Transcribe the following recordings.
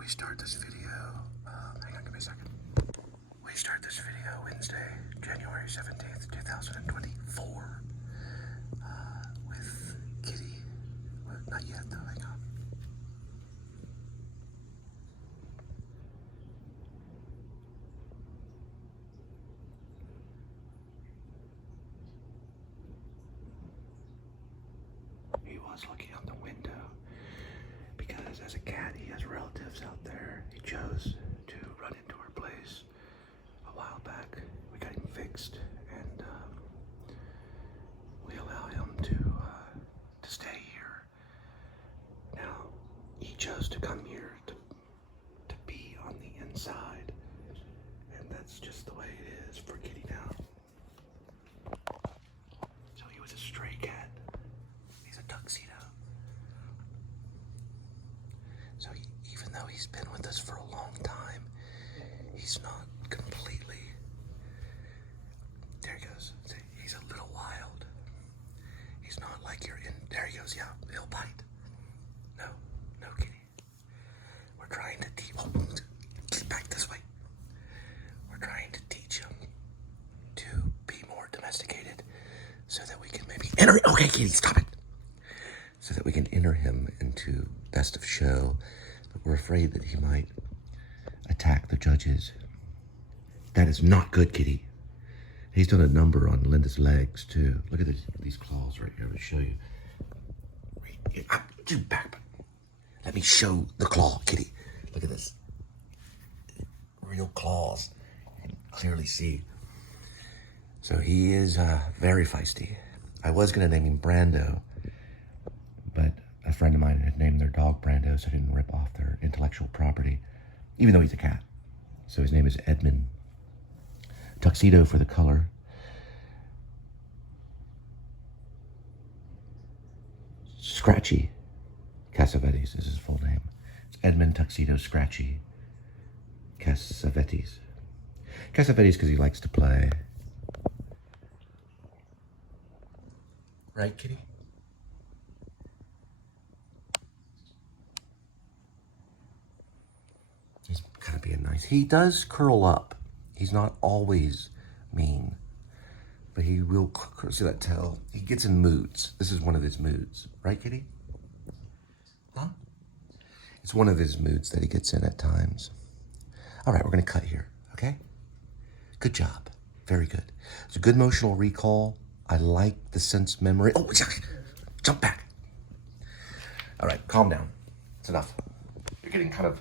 We start this video, hang on, give me a second. We start this video Wednesday, January 17th, 2024, with Kitty. Well, not yet though, hang on. He was looking out the window because as a cat he has relatives out there. He chose to run into our place a while back. We got him fixed and we allow him to stay here. Now he chose to come here to be on the inside, and that's just the way it is for Kitty now. So he was a stray cat. He's a tuxedo. So even though he's been with us for a long time, he's not completely, there he goes. See, he's a little wild. He's not like you're in, there he goes, yeah, he'll bite. No, Kitty. We're trying to teach, get back this way. We're trying to teach him to be more domesticated so that we can maybe enter, okay, Kitty, stop it. So that we can enter him into best of show, but we're afraid that he might attack the judges. That is not good, Kitty. He's done a number on Linda's legs too. Look at these claws right here. Let me show you. Back. Let me show the claw, Kitty. Look at this. Real claws. You can clearly see. So he is very feisty. I was gonna name him Brando, but a friend of mine had named their dog Brando so I didn't rip off their intellectual property, even though he's a cat. So his name is Edmund Tuxedo for the color. Scratchy Cassavetes is his full name. It's Edmund Tuxedo Scratchy Cassavetes. Cassavetes because he likes to play. Right, Kitty? He's kind of being nice. He does curl up. He's not always mean, but he will, see that tail? He gets in moods. This is one of his moods. Right, Kitty? Huh? It's one of his moods that he gets in at times. All right, we're gonna cut here, okay? Good job, very good. It's a good emotional recall. I like the sense memory. Oh, jump back. All right, calm down. It's enough. You're getting kind of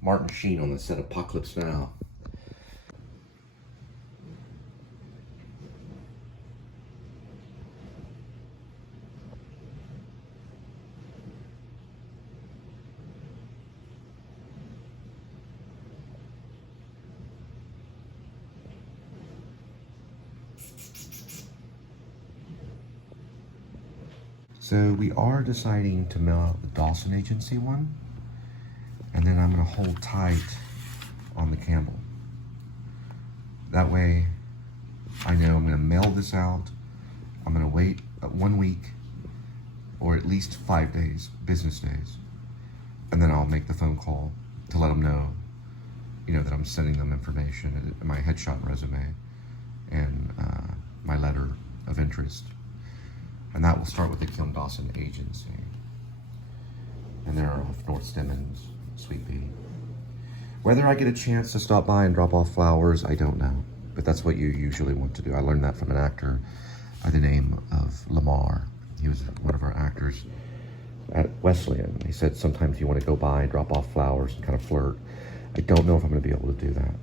Martin Sheen on the set of Apocalypse Now. So we are deciding to mail out the Dawson Agency one, and then I'm gonna hold tight on the Campbell. That way, I know I'm gonna mail this out. I'm gonna wait 1 week, or at least 5 days, business days, and then I'll make the phone call to let them know, that I'm sending them information, my headshot resume, and my letter of interest. And that will start with the Kim Dawson Agency. And they're off North Stemmons, Sweet Pea. Whether I get a chance to stop by and drop off flowers, I don't know. But that's what you usually want to do. I learned that from an actor by the name of Lamar. He was one of our actors at Wesleyan. He said sometimes you want to go by and drop off flowers and kind of flirt. I don't know if I'm going to be able to do that.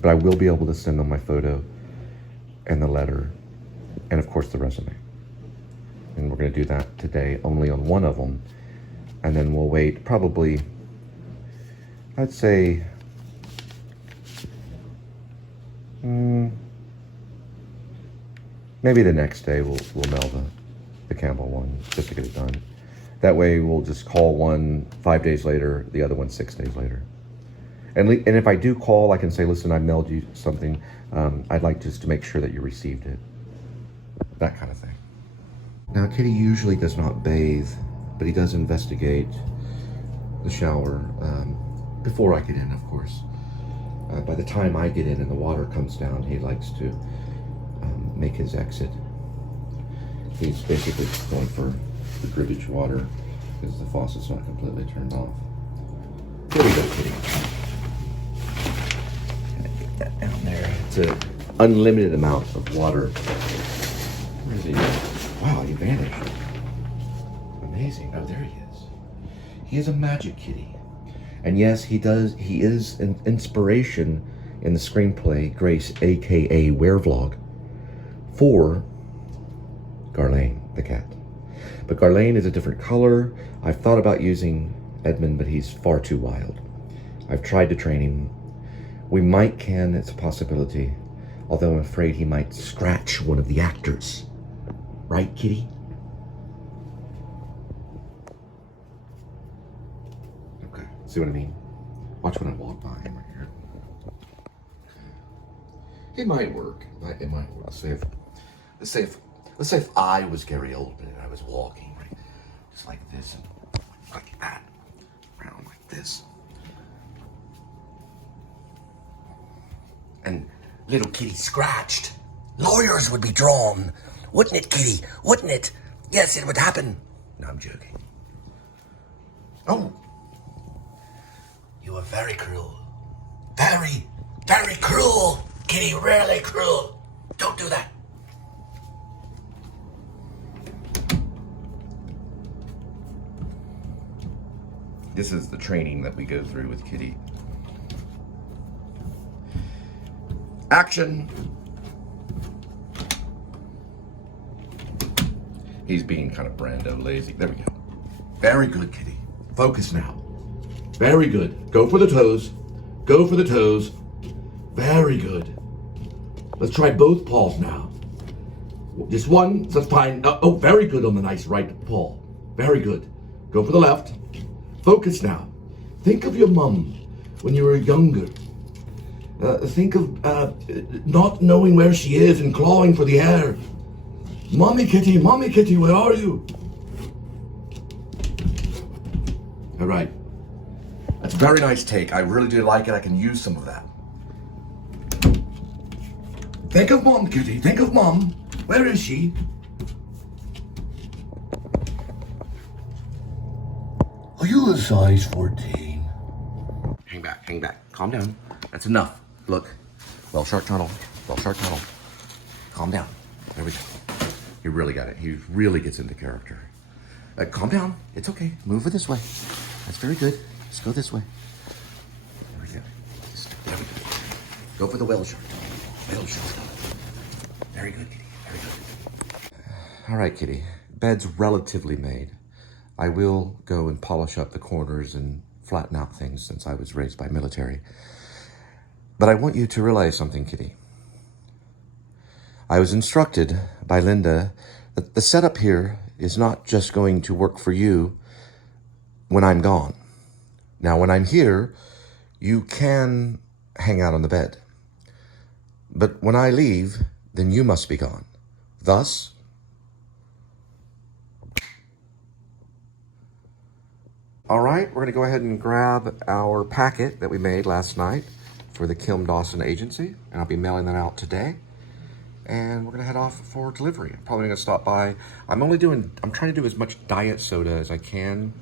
But I will be able to send them my photo and the letter and, of course, the resume. And we're going to do that today only on one of them. And then we'll wait probably, I'd say, maybe the next day we'll mail the Campbell one just to get it done. That way we'll just call one 5 days later, the other one 6 days later. And if I do call, I can say, listen, I mailed you something. I'd like just to make sure that you received it. That kind of thing. Now, Kitty usually does not bathe, but he does investigate the shower before I get in, of course. By the time I get in and the water comes down, he likes to make his exit. He's basically going for the gribbage water because the faucet's not completely turned off. Here we go, kitty. Get down there. It's an unlimited amount of water. Where is he? Wow, he vanished. Amazing. Oh, there he is. He is a magic kitty. And yes, he is an inspiration in the screenplay, Grace, aka Werevlog, for Garlane, the cat. But Garlane is a different color. I've thought about using Edmund, but he's far too wild. I've tried to train him. We might can, it's a possibility. Although I'm afraid he might scratch one of the actors. Right, kitty? Okay, see what I mean? Watch when I walk by him right here. It might work. It might work. Let's say if I was Gary Oldman and I was walking, right? Just like this and like that. Around like this. And little kitty scratched. Lawyers would be drawn. Wouldn't it, kitty? Wouldn't it? Yes, it would happen. No, I'm joking. Oh. You are very cruel. Very, very cruel. Kitty, really cruel. Don't do that. This is the training that we go through with Kitty. Action. He's being kind of Brando lazy. There we go. Very good, Kitty. Focus now. Very good. Go for the toes. Go for the toes. Very good. Let's try both paws now. Just one, that's fine. Oh, very good on the nice right paw. Very good. Go for the left. Focus now. Think of your mum when you were younger. Think of not knowing where she is and clawing for the air. Mommy kitty, where are you? All right. That's a very nice take. I really do like it. I can use some of that. Think of mom, kitty. Think of mom. Where is she? Are you a size 14? Hang back. Calm down. That's enough. Look. Well, shark tunnel. Calm down. There we go. He really got it. He really gets into character. Calm down. It's okay. Move it this way. That's very good. Just go this way. There we go. There we go. Go for the whale shark. Very good, kitty. Very good. All right, kitty. Bed's relatively made. I will go and polish up the corners and flatten out things since I was raised by military. But I want you to realize something, kitty. I was instructed by Linda that the setup here is not just going to work for you when I'm gone. Now, when I'm here, you can hang out on the bed. But when I leave, then you must be gone. Thus, all right, we're gonna go ahead and grab our packet that we made last night for the Kim Dawson agency, and I'll be mailing that out today. And we're gonna head off for delivery. I'm probably gonna stop by. I'm trying to do as much diet soda as I can.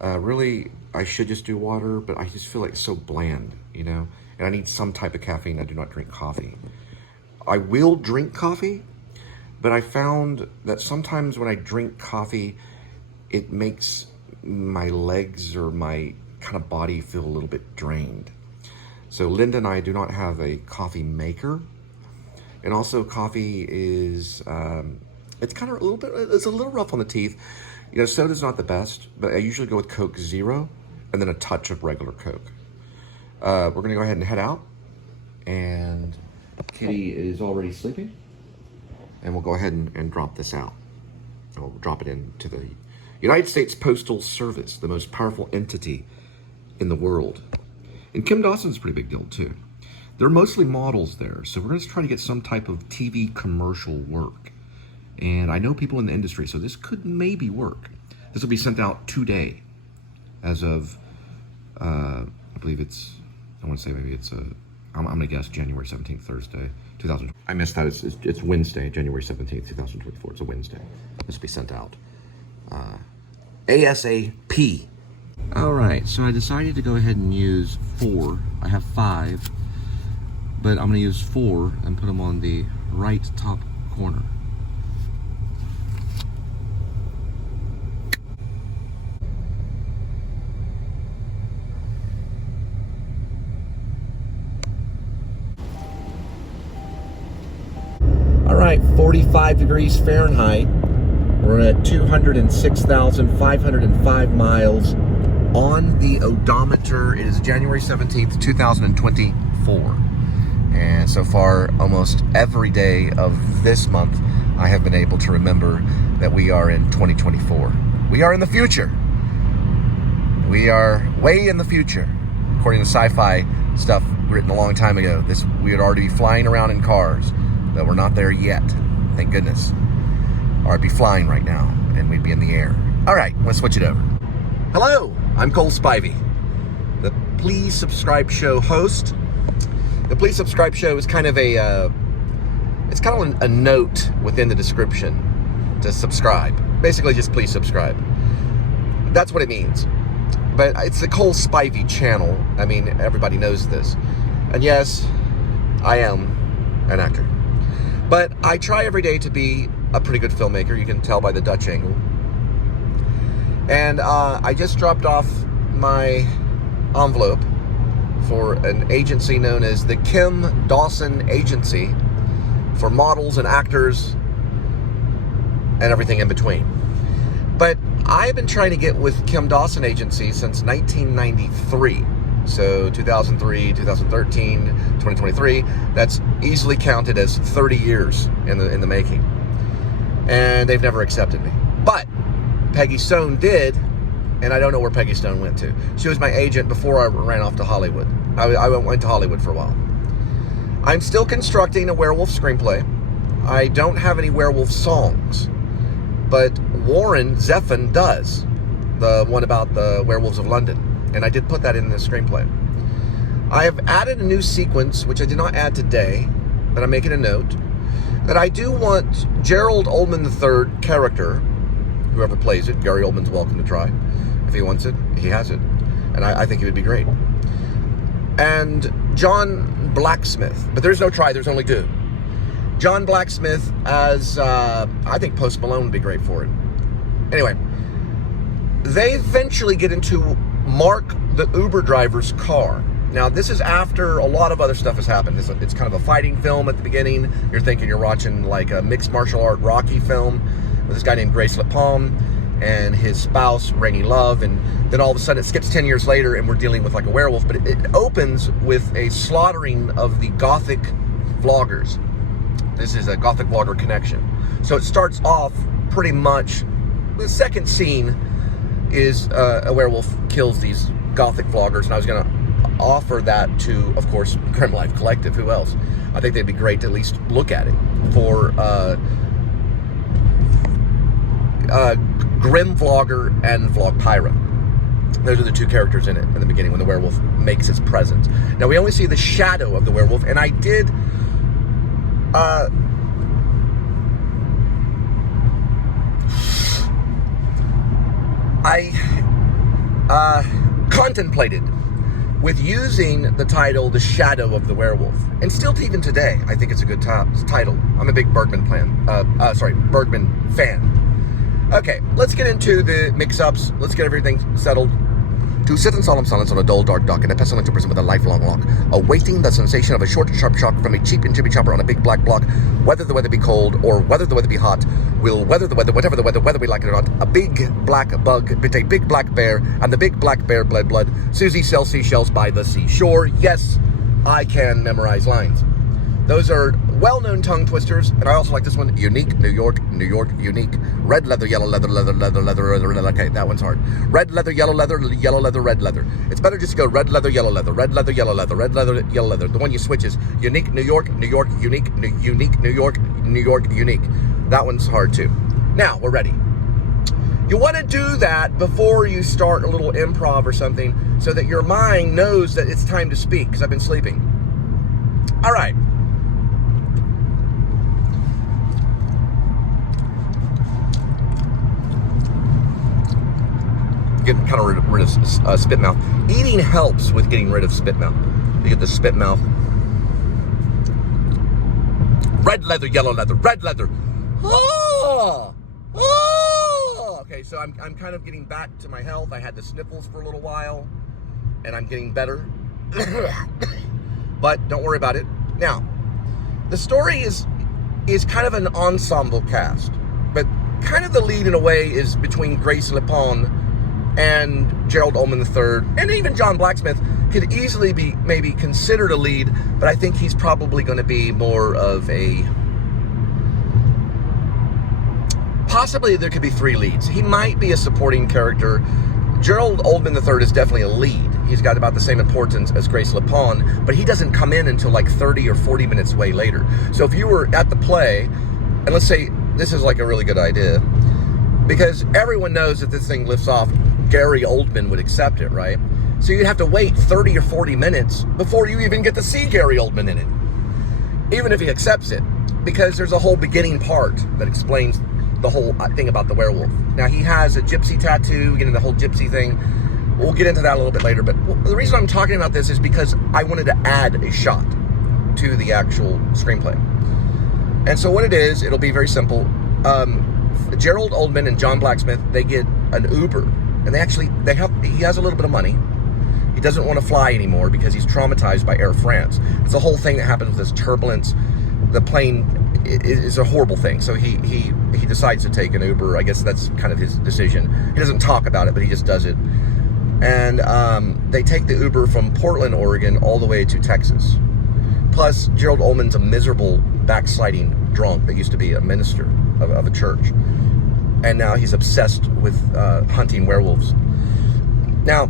Really, I should just do water, but I just feel like it's so bland, you know? And I need some type of caffeine. I do not drink coffee. I will drink coffee, but I found that sometimes when I drink coffee, it makes my legs or my kind of body feel a little bit drained. So Linda and I do not have a coffee maker. And also coffee is, it's a little rough on the teeth. You know, soda's not the best, but I usually go with Coke Zero and then a touch of regular Coke. We're gonna go ahead and head out, and Kitty is already sleeping, and we'll go ahead and drop this out. We'll drop it into the United States Postal Service, the most powerful entity in the world. And Kim Dawson's a pretty big deal too. They're mostly models there, so we're gonna try to get some type of TV commercial work. And I know people in the industry, so this could maybe work. This will be sent out today, as of believe it's, I want to say maybe it's I'm gonna guess January 17th, Thursday, 2020. I missed that. It's Wednesday, January 17th, 2024. It's a Wednesday. This will be sent out ASAP. All right, so I decided to go ahead and use 4. I have 5, but I'm gonna use 4 and put them on the right top corner. All right, 45 degrees Fahrenheit. We're at 206,505 miles on the odometer. It is January 17th, 2024. And so far, almost every day of this month, I have been able to remember that we are in 2024. We are in the future. We are way in the future. According to sci-fi stuff written a long time ago, we would already be flying around in cars. But we're not there yet, thank goodness. Or I'd be flying right now, and we'd be in the air. All right, let's switch it over. Hello, I'm Cole Spivey, the Please Subscribe Show host. The Please Subscribe Show is kind of a note within the description to subscribe. Basically, just please subscribe. That's what it means. But it's the Cole Spivey channel. I mean, everybody knows this. And yes, I am an actor. But I try every day to be a pretty good filmmaker. You can tell by the Dutch angle. And I just dropped off my envelope for an agency known as the Kim Dawson Agency for models and actors and everything in between. But I've been trying to get with Kim Dawson Agency since 1993. So 2003, 2013, 2023, that's easily counted as 30 years in the making. And they've never accepted me. But Peggy Stone did, and I don't know where Peggy Stone went to. She was my agent before I ran off to Hollywood. I went to Hollywood for a while. I'm still constructing a werewolf screenplay. I don't have any werewolf songs, but Warren Zevon does, the one about the werewolves of London. And I did put that in the screenplay. I have added a new sequence, which I did not add today, but I'm making a note, that I do want Gerald Oldman III character, whoever plays it, Gary Oldman's welcome to try. If he wants it, he has it. And I think he would be great. And John Blacksmith, but there's no try, there's only do. John Blacksmith as, I think Post Malone would be great for it. Anyway, they eventually get into Mark the Uber driver's car. Now, this is after a lot of other stuff has happened. It's kind of a fighting film at the beginning. You're thinking you're watching like a mixed martial art Rocky film with this guy named Grace LaPalme and his spouse, Rainey Love, and then all of a sudden it skips 10 years later and we're dealing with like a werewolf, but it opens with a slaughtering of the Gothic vloggers. This is a Gothic vlogger connection. So it starts off pretty much, the second scene is a werewolf kills these Gothic vloggers, and I was going to offer that to, of course, Grim Life Collective. Who else? I think they'd be great to at least look at it for Grim Vlogger and Vlog Pyra. Those are the two characters in it in the beginning when the werewolf makes its presence. Now we only see the shadow of the werewolf, and I did contemplated with using the title The Shadow of the Werewolf, and still even today I think it's a good title. I'm a big Bergman Bergman fan. Okay, let's get into the mix-ups. Let's get everything settled. To sit in solemn silence on a dull, dark dock in a pestilential prison with a lifelong lock, awaiting the sensation of a short, sharp shock from a cheap and chippy chopper on a big black block, whether the weather be cold or whether the weather be hot, we'll weather the weather, whatever the weather, whether we like it or not. A big black bug bit a big black bear, and the big black bear bled blood. Susie sells seashells by the seashore. Yes, I can memorize lines. Those are well-known tongue twisters, and I also like this one. Unique, New York, New York, unique. Red leather, yellow leather, leather, leather, leather, leather. Okay, that one's hard. Red leather, yellow leather, red leather. It's better just to go red leather, yellow leather, red leather, yellow leather, red leather, yellow leather. The one you switch is unique, New York, New York, unique, unique, New York, New York, unique. That one's hard too. Now, we're ready. You want to do that before you start a little improv or something so that your mind knows that it's time to speak, because I've been sleeping. All right. Getting kind of rid of spit mouth. Eating helps with getting rid of spit mouth. You get the spit mouth. Red leather, yellow leather, red leather. Oh! Oh! Okay, so I'm kind of getting back to my health. I had the sniffles for a little while, and I'm getting better. But don't worry about it. Now, the story is kind of an ensemble cast, but kind of the lead in a way is between Grace Lepon and Gerald Ullman III, and even John Blacksmith could easily be maybe considered a lead, but I think he's probably going to be more of a... Possibly there could be 3 leads. He might be a supporting character. Gerald Ullman III is definitely a lead. He's got about the same importance as Grace Lepon, but he doesn't come in until like 30 or 40 minutes way later. So if you were at the play, and let's say this is like a really good idea, because everyone knows that this thing lifts off, Gary Oldman would accept it, right? So you'd have to wait 30 or 40 minutes before you even get to see Gary Oldman in it, even if he accepts it, because there's a whole beginning part that explains the whole thing about the werewolf. Now, he has a gypsy tattoo, we get into the whole gypsy thing. We'll get into that a little bit later, but the reason I'm talking about this is because I wanted to add a shot to the actual screenplay. And so what it is, it'll be very simple. Gerald Ullman and John Blacksmith, they get an Uber, and he has a little bit of money. He doesn't want to fly anymore because he's traumatized by Air France. It's a whole thing that happens with this turbulence. The plane is a horrible thing. So he decides to take an Uber. I guess that's kind of his decision. He doesn't talk about it, but he just does it. And they take the Uber from Portland, Oregon, all the way to Texas. Plus, Gerald Ullman's a miserable, backsliding drunk that used to be a minister of a church. And now he's obsessed with hunting werewolves. Now,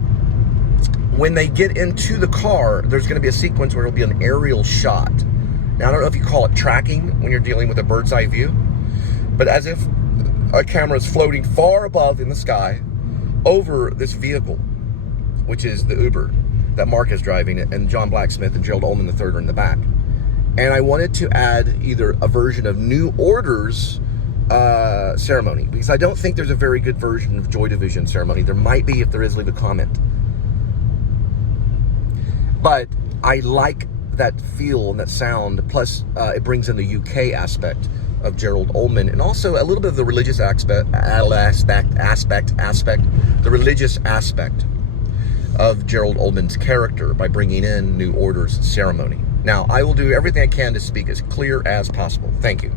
when they get into the car, there's going to be a sequence where it'll be an aerial shot. Now, I don't know if you call it tracking when you're dealing with a bird's eye view, but as if a camera is floating far above in the sky over this vehicle, which is the Uber that Mark is driving, and John Blacksmith and Gerald Ullman III are in the back. And I wanted to add either a version of New Order's ceremony, because I don't think there's a very good version of Joy Division ceremony. There might be. If there is, leave a comment. But I like that feel and that sound, plus it brings in the UK aspect of Gerald Ullman, and also a little bit of the religious aspect, the religious aspect of Gerald Ullman's character by bringing in New Order's ceremony. Now, I will do everything I can to speak as clear as possible. Thank you.